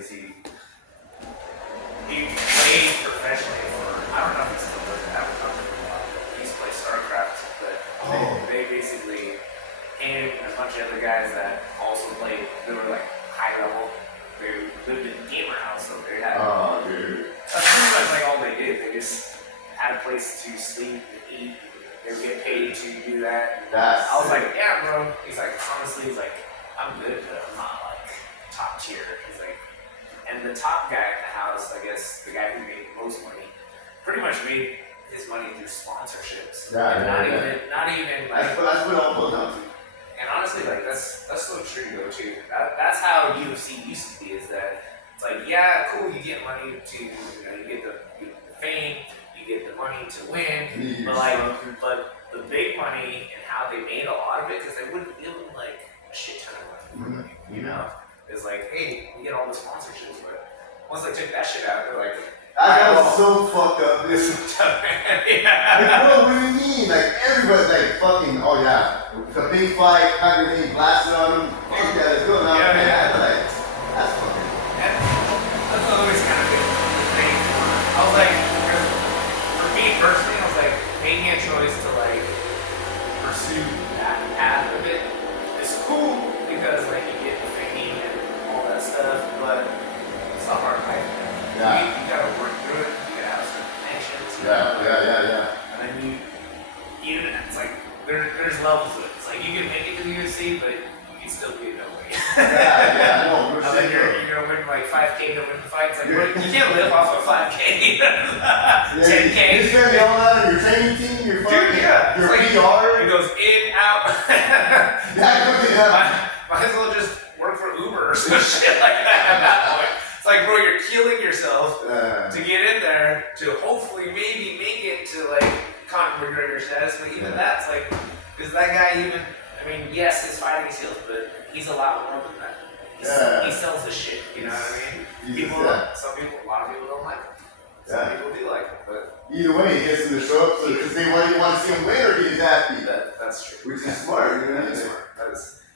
is he played professionally for, I don't know if he's still doing it, I haven't talked to him in a while, but he used to play StarCraft, but they basically, him and a bunch of other guys that also played, they were like high level, they lived in a gamer house, so they had, that's pretty much like all they did, they just had a place to sleep and eat, they would get paid to do that. I was like, yeah bro, he's like, honestly, he's like, I'm good, but I'm not like top tier, he's like, and the top guy in the house, I guess, the guy who made the most money, pretty much made his money through sponsorships. Not even like. That's what I'm putting up to. And honestly, like that's so true though too. That's how UFC used to be. Is that it's like, yeah, cool, you get money to, you get the fame, you get the money to win, but the big money and how they made a lot of it, because they wouldn't give them like a shit ton of money, you know. It's like, hey, we get all the sponsorships, but once they took that shit out, they're like, that was so fucked up. This is tough, man. Yeah. Like, bro, what do you mean? Like, everybody's like, fucking, oh yeah, it's a big fight, have your name blasted on them. Oh yeah, let's go now. Yeah. Like, that's fucking. That's always kind of been the thing. I was like, for me personally, I was like, making a choice to like pursue that path of it is cool because like you get the fame and all that stuff, but it's a hard life. Yeah. You gotta work through it. You gotta have certain connections. Yeah. And then it's like there's levels of it. It's like you can make it to the UFC, but you can still be no way. Yeah, no, we're like you're gonna win like 5K to win the fight. It's like you can't live off of 5K, 10K. You're spending all that on your training team, your fucking, your like, PR. It goes in, out. Might as well just work for Uber or some shit like that at that point. It's like, bro, you're killing yourself to get in there to hopefully maybe make it to like Conor McGregor status, but even that's like, is that guy even? I mean, yes, his fighting skills, but he's a lot more than that. He sells his shit. You know what I mean? Some people, a lot of people don't like him. Some people do like him, but either way, he gets them to show up because they want to see him win or get his ass beat. That's true. Which is smart. You know? That is smart.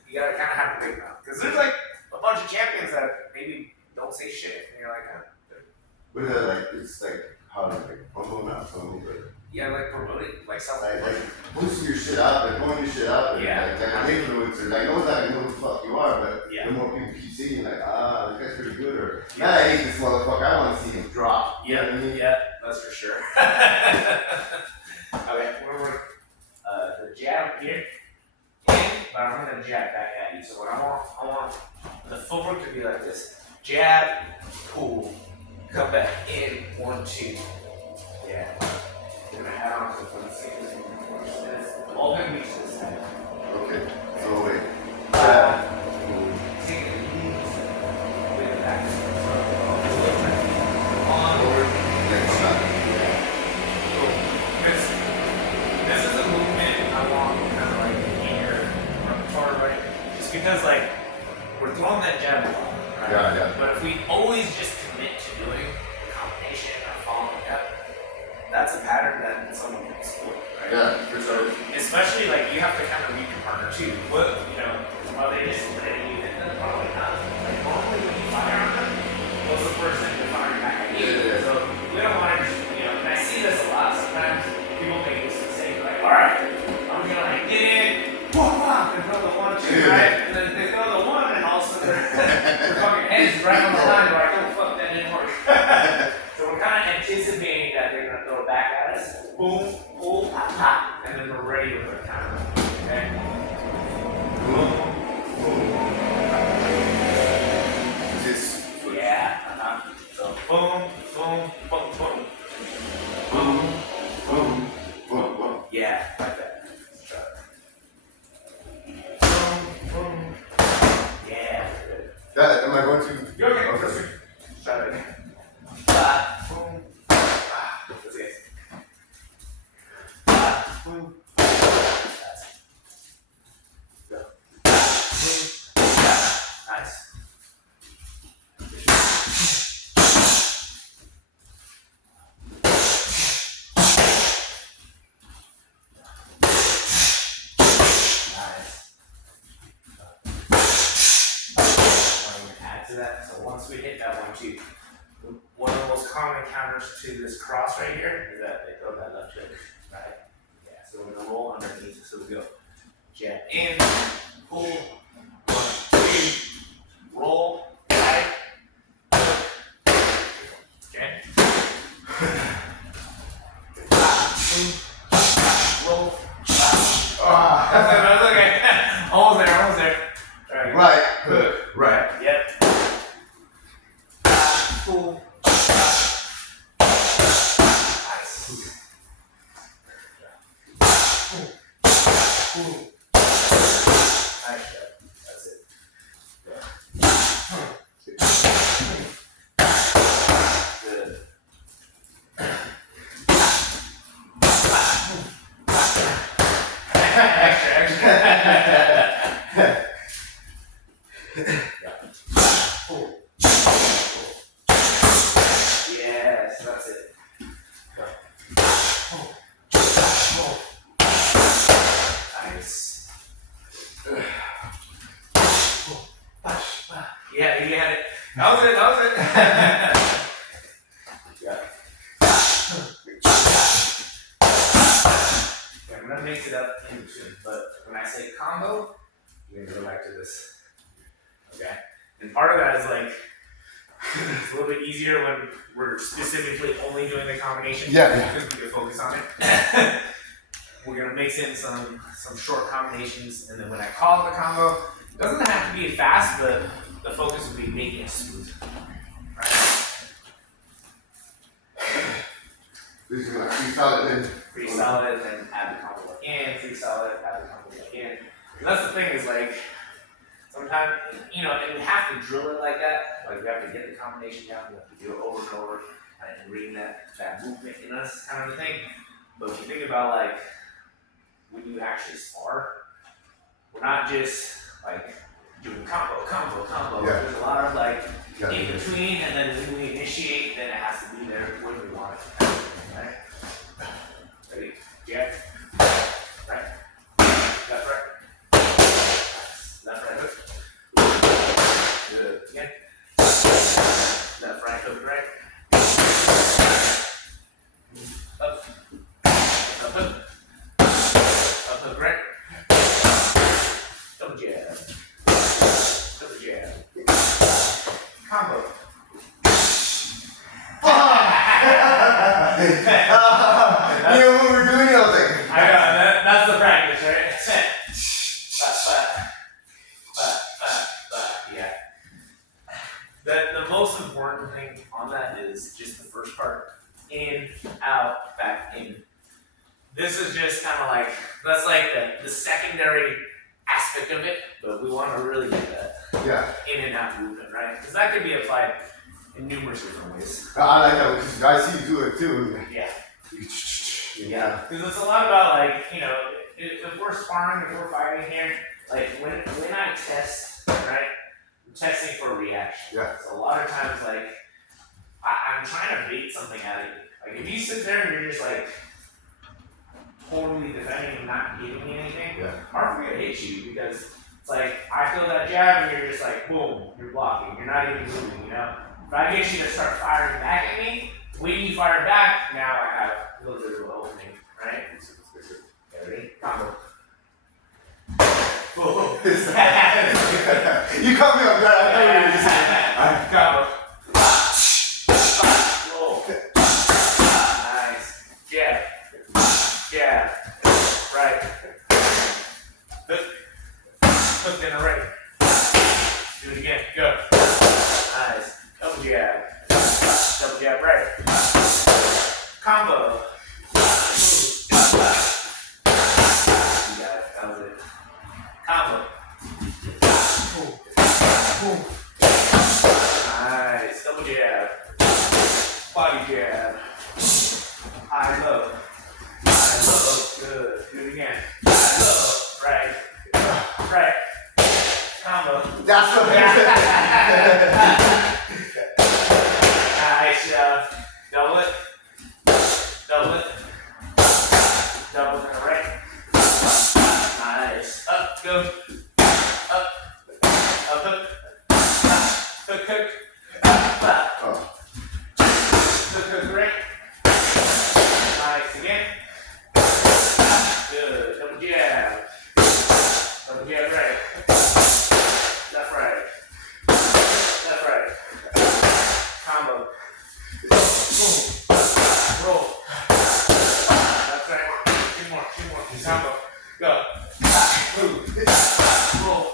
You gotta kind of have a big mouth because there's like a bunch of champions that maybe don't say shit, and you're like, but like it's like how to like humble not humble, but like promote it, like something like boosting your shit up, like blowing your shit up, and like influencer. Like no one's not gonna know who the fuck you are, but the more people keep seeing, like this guy's pretty good, or man, I hate this motherfucker. I want to see him drop. Yeah, you know what I mean? Yeah, that's for sure. Okay, we're the jab here, but I'm gonna jab back at you. So what I want the footwork to be like this: jab, pull, come back in, 1, 2. Yeah. We're gonna add on to the front. See if this one works. It's all gonna be to the side. Okay. So wait. Take it easy. With the back. On over. Next time. This is a movement I want kind of like in your repertoire, right? Just because like we're throwing that jab a lot, right? Yeah. But if we always just commit to doing the combination or following up, that's a pattern that someone can exploit, right? Yeah, for sure. Especially like you have to kind of read your partner too. What are they just letting you hit them? Probably not. Like normally when you fire on them, what's the first thing to fire back at you? Yeah. So we don't want to just and I see this a lot sometimes. People make this mistake like, alright, I'm gonna like get in, and throw the 1, 2, right? And then they throw the 1 and all of a sudden their fucking head's right on the line, right? Oh fuck, that didn't work. So we're kind of anticipating that they're going to throw it back at us. Boom, pull, pop, pop, and then we're ready with our counter. Okay? Boom, boom. Yeah, So boom, boom, boom, boom. Boom, boom, boom, boom. Yeah, like that. Let's try it. Boom, boom. Yeah, good. Am I going to? You're okay. Okay. Let's try it again. Boom. That's it. Boom. Go. Nice. to that. So once we hit that 1-2, one of the most common counters to this cross right here is that they throw that left hook, right? Yeah, so we're gonna roll underneath. So we go jab in, pull, 1, 2, roll, right, okay. Roll. That's okay. Almost there. Right. Hook. Right. Yep. Pull. Nice. Pull. Nice shot. That's it. Good. Yes, that's it. Nice. Yeah, you had it. That was it. Yeah. Okay, I'm gonna mix it up in between, but when I say combo, we're gonna go back to this. Okay? And part of that is like, it's a little bit easier when we're specifically only doing the combination. Yeah. Because we can focus on it. We're gonna mix in some short combinations, and then when I call it the combo, it doesn't have to be fast, but the focus will be making it smooth. Right? This is like pretty solid then. Pretty solid, then add the combo back in, pretty solid, add the combo back in. And that's the thing is like, sometimes, and we have to drill it like that. Like we have to get the combination down, we have to do it over and over, and bring that movement in us kind of a thing. But if you think about like, when you actually spar, we're not just like doing combo. Yeah. There's a lot of like Yeah. in between, and then when we initiate, then it has to be there when we want it. Right? Ready? Yeah. Right. Left, right. Left, right, hook. Good. Again. Left, right, hook, right. Up. Up, hook. Up, hook, right. Double jab. Double jab. Combo. You know what we're doing, all thing. I got that. That's the practice, right? Yeah. The most important thing on that is just the first part. In, out, back, in. This is just kind of like, that's like the secondary aspect of it, but we want to really get that Yeah. in and out movement, right? Because that could be applied in numerous different ways. I like that because I see you do it too. Yeah. Yeah. Because it's a lot about like, if we're sparring, if we're fighting here, like when I test, right, I'm testing for a reaction. Yeah. So a lot of times, like, I'm trying to bait something out of you. Like if you sit there and you're just like totally defending and not giving me anything, Yeah. hard for me to hit you because it's like I feel that jab and you're just like boom, you're blocking, you're not even moving, If I get you to start firing back at me, when you fire back, now I have a little bit of an opening, right? Okay, ready? Combo. Whoa. You caught me off guard. I thought you were just Combo. Roll. Nice. Jab. Jab. Right. Hook. Hook in the right. Do it again. Go. Nice. Double jab. Double jab right. Combo. You got it. That was it. Combo. Nice. Double jab. Body jab. High low. High low. Good. Do it again. High low. Right. Right. Combo. That's what Nice. Double it. Double it. Double to the right. Nice. Up. Go. Up. Up. Hook. Hook. hook. Hook, hook, right. Nice, again. Good, double jab. Double jab, right. Left, right. Left, right. Combo. Boom. Roll. That's right. Two more. Combo. Go. Move. Roll.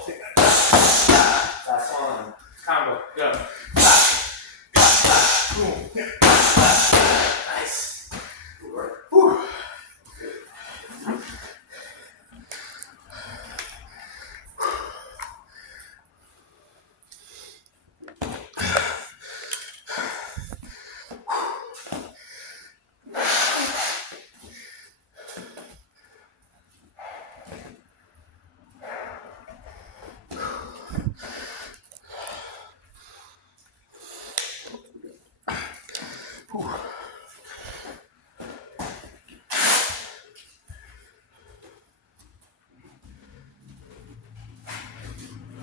Last one. Combo. Go. Boom. Nice. Good work. Whew. Good.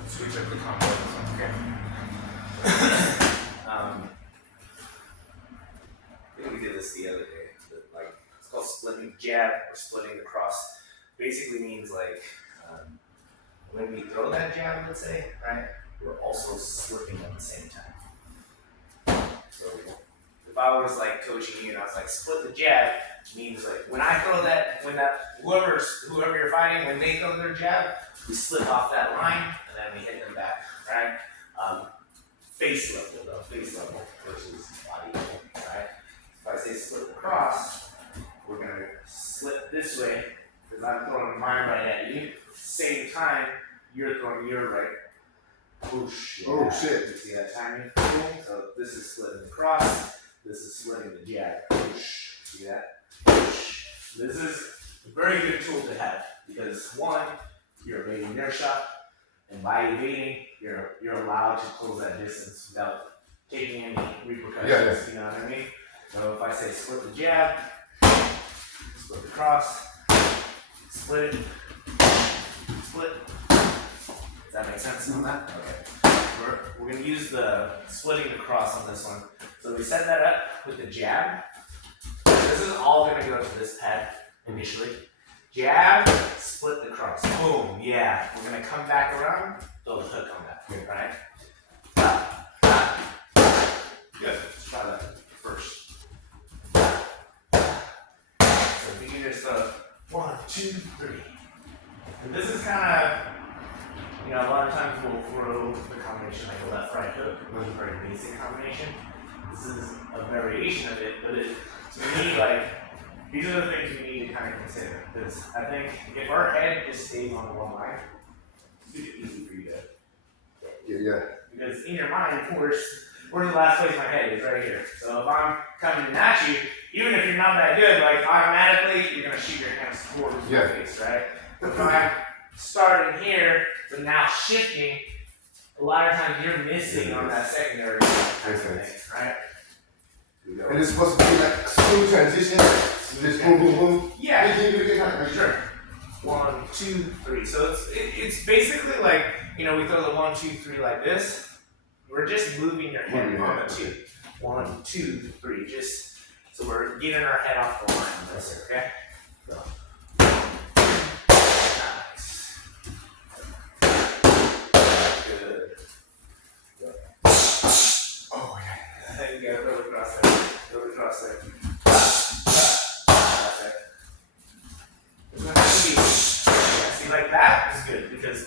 Switch up the combo. Okay. I think we did this the other day. Like, it's called splitting jab or splitting the cross. Basically means like when we throw that jab, let's say, right, we're also slipping at the same time. So if I was like coaching you and I was like split the jab, means like when I throw that, whoever you're fighting, when they throw their jab, we slip off that line and then we hit them back, right? Face level versus body level, right? If I say split the cross, we're gonna slip this way because I'm throwing my right at you. Same time, you're throwing your right. Whoosh. Yeah. Oh shit. You see that timing? So this is splitting the cross. This is splitting the jab. Whoosh. See that? Whoosh. This is a very good tool to have because one, you're evading their shot, and by evading, you're allowed to close that distance without taking any repercussions. Yeah. You know what I mean? So if I say split the jab, split the cross, split it, split. Does that make sense on that? Okay. We're going to use the splitting the cross on this one. So we set that up with the jab. This is all going to go to this pad initially. Jab, split the cross. Boom, yeah. We're going to come back around, throw the hook on that, right? Good. Let's try that first. So if you can just 1, 2, 3. And this is kind of, you know, a lot of times we'll throw the combination like a left right hook, which is a very basic combination. This is a variation of it, but it, to me, like, these are the things we need to kind of consider. Because I think if our head just stays on the one line, it's super easy for you to. Yeah. Because in your mind, where's the last place my head is? Right here. So if I'm coming at you, even if you're not that good, like automatically you're gonna shoot your hands towards your face, right? If I'm starting here, but now shifting, a lot of times you're missing on that secondary thing, right? And it's supposed to be like smooth transition, just boom, boom, boom. Yeah. Sure. 1, 2, 3. So it's basically like, you know, we throw the 1, 2, 3 like this. We're just moving your head on the 2. 1, 2, 3. Just so we're getting our head off the line on this, okay? So. Nice. Good. Oh yeah. You gotta throw it across there. Throw it across there. See, like that is good because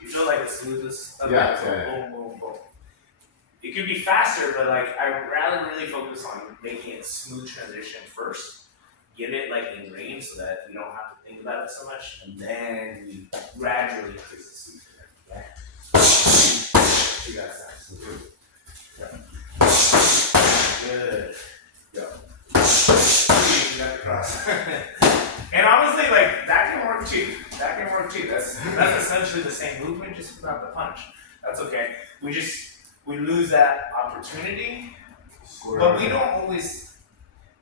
you feel like the smoothness of that. Boom, boom, boom. It could be faster, but like I rather really focus on making it a smooth transition first. Get it like ingrained so that you don't have to think about it so much, and then we gradually increase the speed. Okay? You got that. Good. Go. You got the cross. And honestly, like that can work too. That can work too. That's essentially the same movement, just without the punch. That's okay. We lose that opportunity, but we don't always.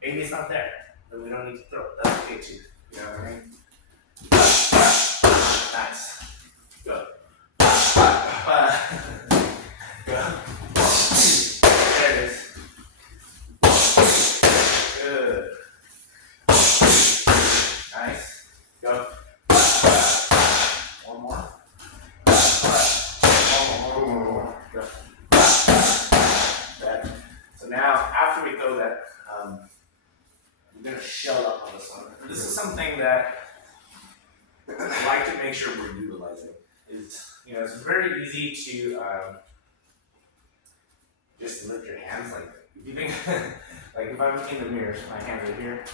Maybe it's not there, but we don't need to throw it. That's okay too. You know what I mean? Nice. Go. Go. Go. That. So now, after we throw that, we're gonna shell up on this one. This is something that I like to make sure we're utilizing. It's very easy to just lift your hands. Like if you think, like if I'm in the mirror, my hands are here.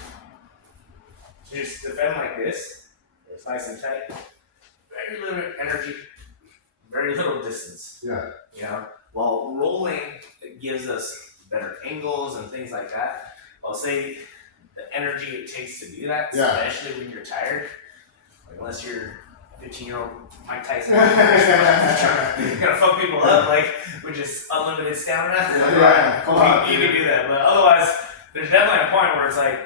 Just defend like this. It's nice and tight. Very little energy, very little distance. Yeah. While rolling, it gives us better angles and things like that. I'll say the energy it takes to do that, especially when you're tired, like unless you're 15-year-old Mike Tyson, you're gonna fuck people up like with just unlimited stamina. You can do that, but otherwise, there's definitely a point where it's like,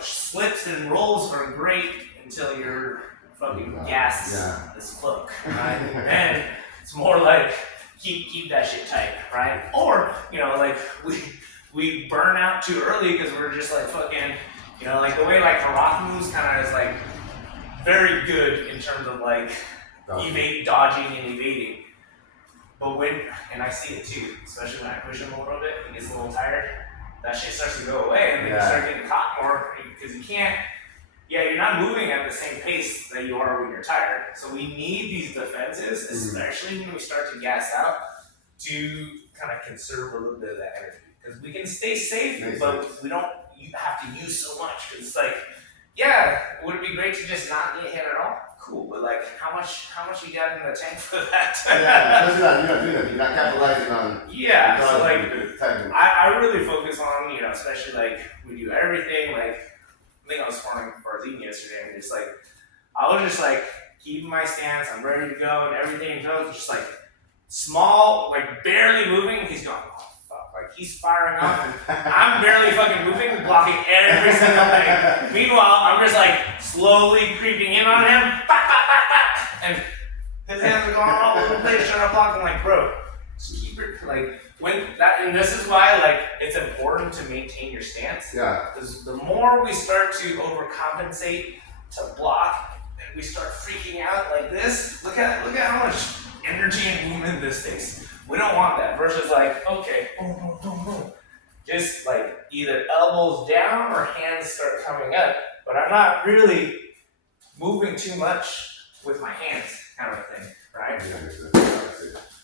slips and rolls are great until you're fucking gassed as fuck, right? And it's more like keep that shit tight, right? Or like we burn out too early because we're just like fucking, like the way like Harak moves kind of is like very good in terms of like dodging and evading. But and I see it too, especially when I push him a little bit, he gets a little tired. That shit starts to go away, and then you start getting caught more because you can't. You're not moving at the same pace that you are when you're tired. So we need these defenses, especially when we start to gas out, to kind of conserve a little bit of that energy. Because we can stay safe, but we don't have to use so much. Because it's like, would it be great to just not get hit at all? Cool, but like, how much you got in the tank for that? You're not doing that. You're not capitalizing on. So like, I really focus on, especially like we do everything. Like, I think I was sparring Farzine yesterday, and I was just like keeping my stance. I'm ready to go, and everything goes just like small, like barely moving. He's going, oh fuck, like he's firing up, and I'm barely fucking moving, blocking every single thing. Meanwhile, I'm just like slowly creeping in on him, and his hands are going all over the place trying to block. I'm like, bro, just keep it like. And this is why like it's important to maintain your stance. Because the more we start to overcompensate to block, and we start freaking out like this, look at how much energy and movement this takes. We don't want that. Versus like, okay, boom, boom, boom, boom. Just like either elbows down or hands start coming up, but I'm not really moving too much with my hands, kind of thing, right?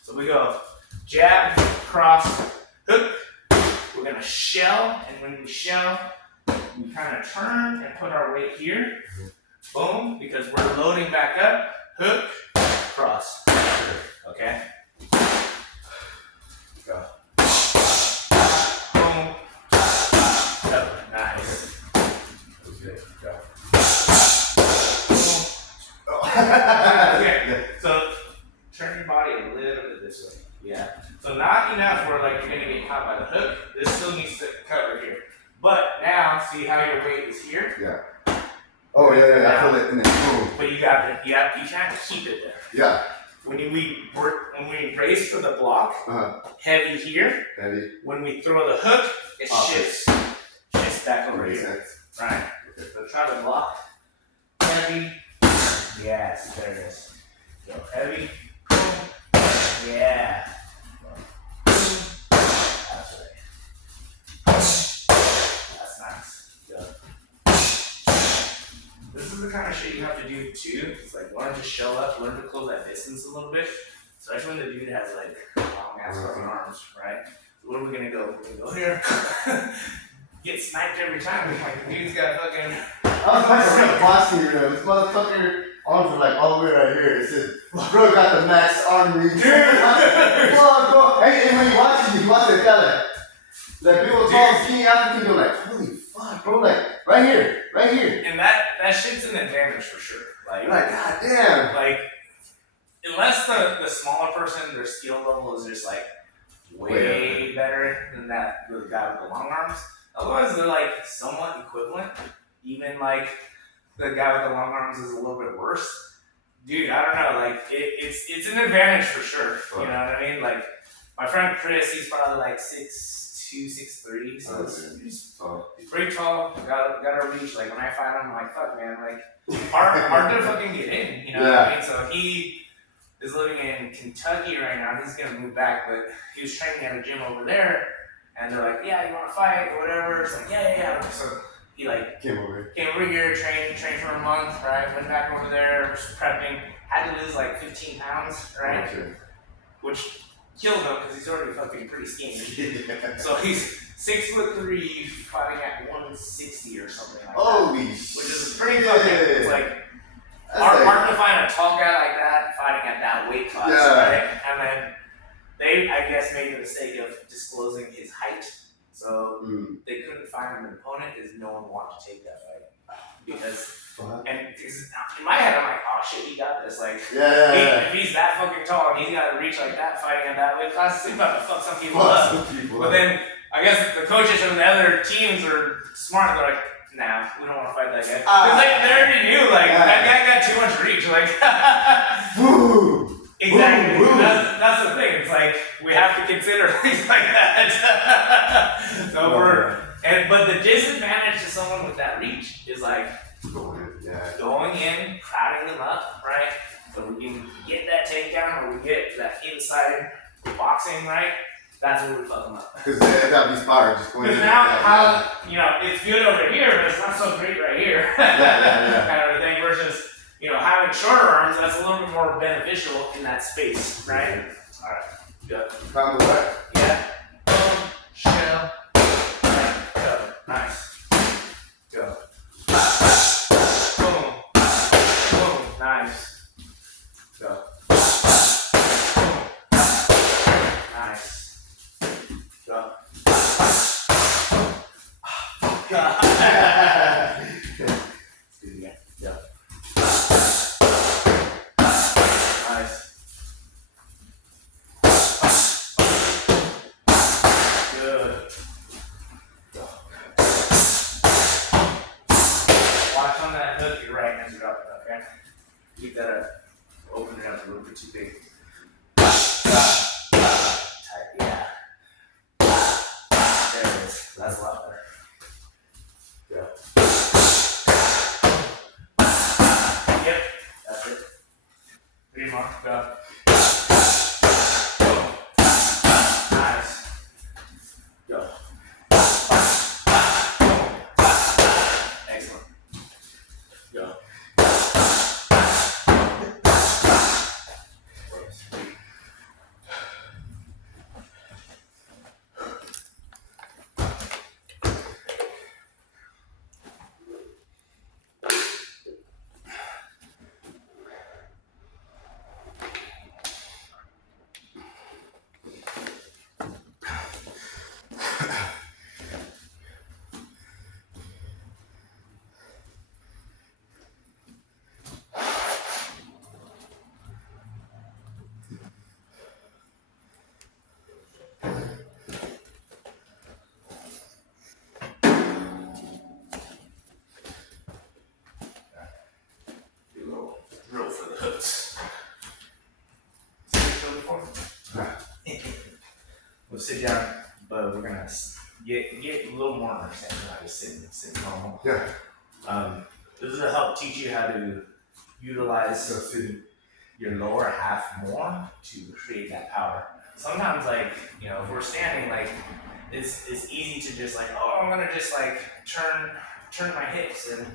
So we go. Jab, cross, hook. We're gonna shell, and when we shell, we kind of turn and put our weight here. Boom, because we're loading back up. Hook, cross. Okay? Go. Boom. Go. Nice. That was good. Go. Boom. Okay, so turn your body a little bit this way. So not enough where like you're gonna get caught by the hook. This still needs to cover here. But now, see how your weight is here? Oh I feel it in the boom. But you can't keep it there. When we brace for the block, heavy here. When we throw the hook, it shifts back over here. Right? So try to block. Heavy. Yes, there it is. Go heavy. Yeah. That's right. That's nice. Good. This is the kind of shit you have to do too. It's like learn to show up, learn to close that distance a little bit. Especially when the dude has like long ass fucking arms, right? So where are we gonna go? We're gonna go here. Get sniped every time. Like the dude's got fucking. I was fucking boxing, this motherfucker. Arms are like all the way right here. It says, bro got the max arm reach. Bro. Hey, and when you watch it kind of like people tall, skinny African, they're like, holy fuck, bro, like right here. And that shit's an advantage for sure. Like, you're like, god damn. Like, unless the smaller person, their skill level is just like way better than the guy with the long arms. Otherwise, they're like somewhat equivalent. Even like the guy with the long arms is a little bit worse. Dude, I don't know, like it's an advantage for sure. You know what I mean? Like my friend Chris, he's probably like 6'2", 6'3", so he's pretty tall. Got to reach. Like when I fight him, I'm like, fuck man, like hard to fucking get in. You know what I mean? So is living in Kentucky right now. He's gonna move back, but he was training at a gym over there, and they're like, yeah, you want to fight or whatever? It's like, yeah. So he like Came over. came over here, trained for a month, right? Went back over there, was prepping, had to lose like 15 pounds, right? Okay. Which killed him because he's already fucking pretty skinny. Yeah. So he's 6'3", fighting at 160 or something like that. Holy Which shit. is pretty fucking, it's like, That's hard to find a tall guy like that fighting at that weight class, right? And then they, I guess, made the mistake of disclosing his height. So they couldn't find an opponent because no one wanted to take that fight. Because, in my head, I'm like, oh shit, he got this. Like, if he's that fucking tall and he's got to reach like that fighting at that weight class, he's about to fuck some people up. But then, I guess the coaches from the other teams are smart. They're like, nah, we don't want to fight that guy. Because they already knew, like, that guy got too much reach. Like, exactly. Boom. That's the thing. It's like, we have to consider things like that. But the disadvantage to someone with that reach is like, going in, crowding them up, right? So we can get that takedown or we get that inside boxing, right? That's where we fuck them up. Because they got these power just going in. Because now, it's good over here, but it's not so great right here. Kind of a thing. Versus, having shorter arms, that's a little bit more beneficial in that space, right? All right. Good. Come back. Yeah. Boom. Shell. Right. Go. Nice. Go. Boom. Boom. Nice. Go. Boom. Nice. Go. God. Do it again. Yeah. Nice. Good. Go. Watch on that hook, you're right as you drop it up, okay? Keep that up. Open it up a little bit too big. Tight, yeah. There it is. That's a lot better. Go. Yep, that's it. 3 more. Go. Nice. Go. Excellent. Go. Do a little drill for the hooks. We'll sit down, but we're gonna get a little more understanding how to sit normal. Yeah. This will help teach you how to utilize your lower half more to create that power. Sometimes, if we're standing, it's easy to just I'm gonna just turn my hips and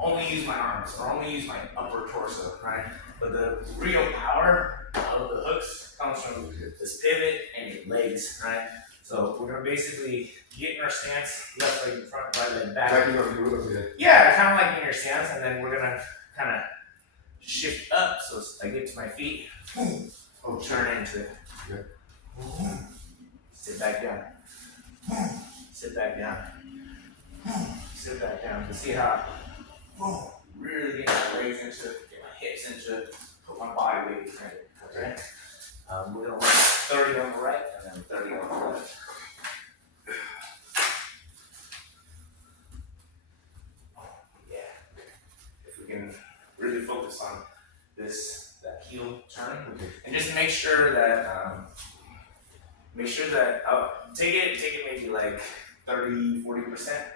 only use my arms or only use my upper torso, right? But the real power of the hooks comes from this pivot and your legs, right? So we're gonna basically get in our stance, left leg in front, right leg back. Yeah, kind of like in your stance, and then we're gonna kind of shift up so I get to my feet, turn into it. Sit back down. Sit back down. Sit back down. You see how really get my legs into it, get my hips into it, put my body weight in it. Okay? We're gonna run 30 on the right and then 30 on the left. Yeah. If we can really focus on that heel turn, and just make sure that take it maybe 30-40%,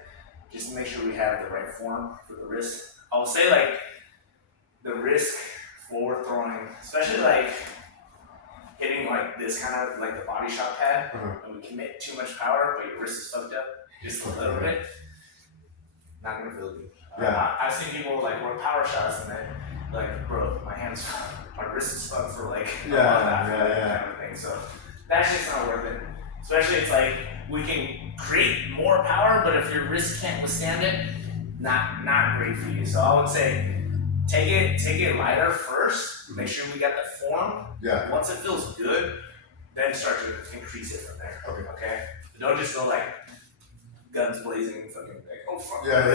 just to make sure we have the right form for the wrist. I'll say the risk forward throwing, especially like hitting like this kind of like the body shot pad, and we commit too much power, but your wrist is fucked up just a little bit. Not gonna feel good. Yeah. I've seen people like work power shots and then like, bro, my wrist is fucked for like a month after that kind of thing. So that's just not worth it. Especially it's like we can create more power, but if your wrist can't withstand it, not great for you. So I would say take it lighter first. Make sure we got the form. Yeah. Once it feels good, then start to increase it from there. Okay. Don't just go like guns blazing, fucking like, oh fuck. Yeah.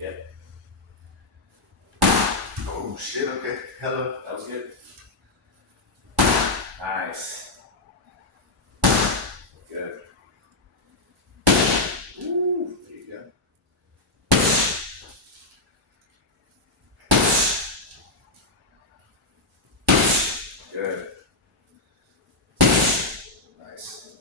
Yep. Oh shit. Okay. Hello. That was good. Nice. Good. Ooh, there you go. Good. Nice.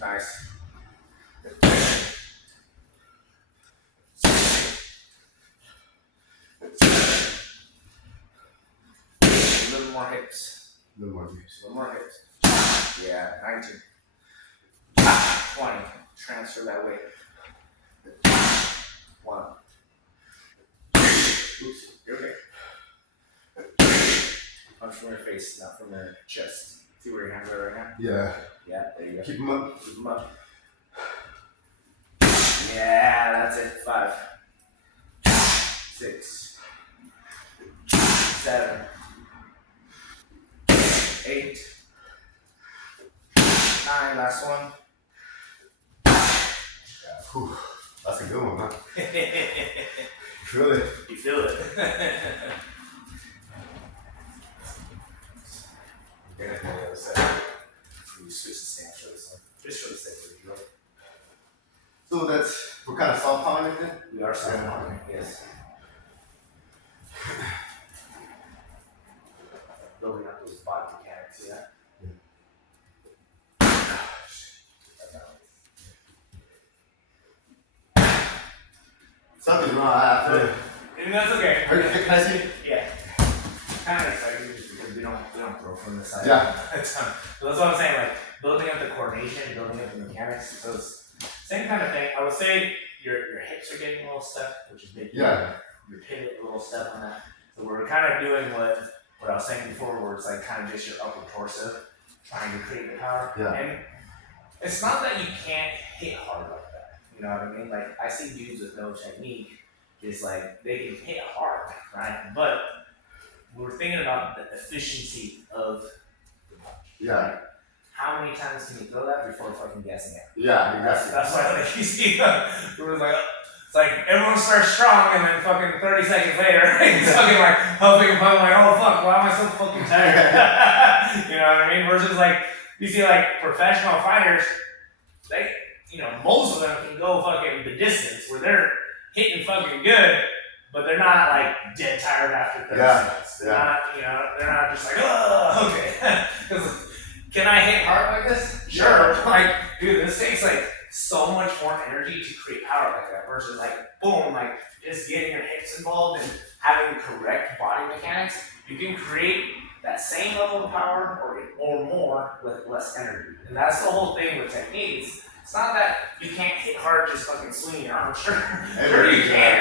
Nice. A little more hips. No more. A little more hips. Yeah, 19. 20. Transfer that weight. 1. Oops. You're okay. Punch from your face, not from your chest. See where your hands are right now? Yeah. Yeah, there you go. Keep them up. Keep them up. Yeah, that's it. 5. 6. 7. 8. 9. Last one. Whew. That's a good one, huh? You Feel it? feel it. We're gonna do the other side. We switch the stance for this one. Just for the sake of it, right? So that's what kind of soft pounding then? We are starting on it, yes. Building up those body mechanics, see that? Something's wrong. I feel it. And that's okay. Can I see? Yeah. Kind of excited just because we don't throw from the side. Yeah. So that's what I'm saying, like building up the coordination, building up the mechanics. So it's same kind of thing. I would say your hips are getting a little stuck, which is big. Yeah. Your pivot a little step on that. So we're kind of doing what I was saying before, where it's like kind of just your upper torso, trying to create the power. Yeah. And it's not that you can't hit hard like that. You know what I mean? Like I see dudes with no technique, just like they can hit hard, right? But we're thinking about the efficiency of the punch. Yeah. Right? How many times can you throw that before fucking guessing it? Yeah, That's why like you see it's like everyone starts strong and then fucking 30 seconds later it's fucking like helping and fucking like, oh fuck, why am I so fucking tired? You know what I mean? Versus like you see like professional fighters, they most of them can go fucking the distance where they're hitting fucking good, but they're not like dead tired after 30 seconds. They're not just like, oh, okay. Because can I hit hard like this? Sure. Like, dude, this takes like so much more energy to create power like that versus like, boom, like just getting your hips involved and having correct body mechanics. You can create that same level of power or more with less energy. And that's the whole thing with techniques. It's not that you can't hit hard just fucking swinging your arm. Sure you can.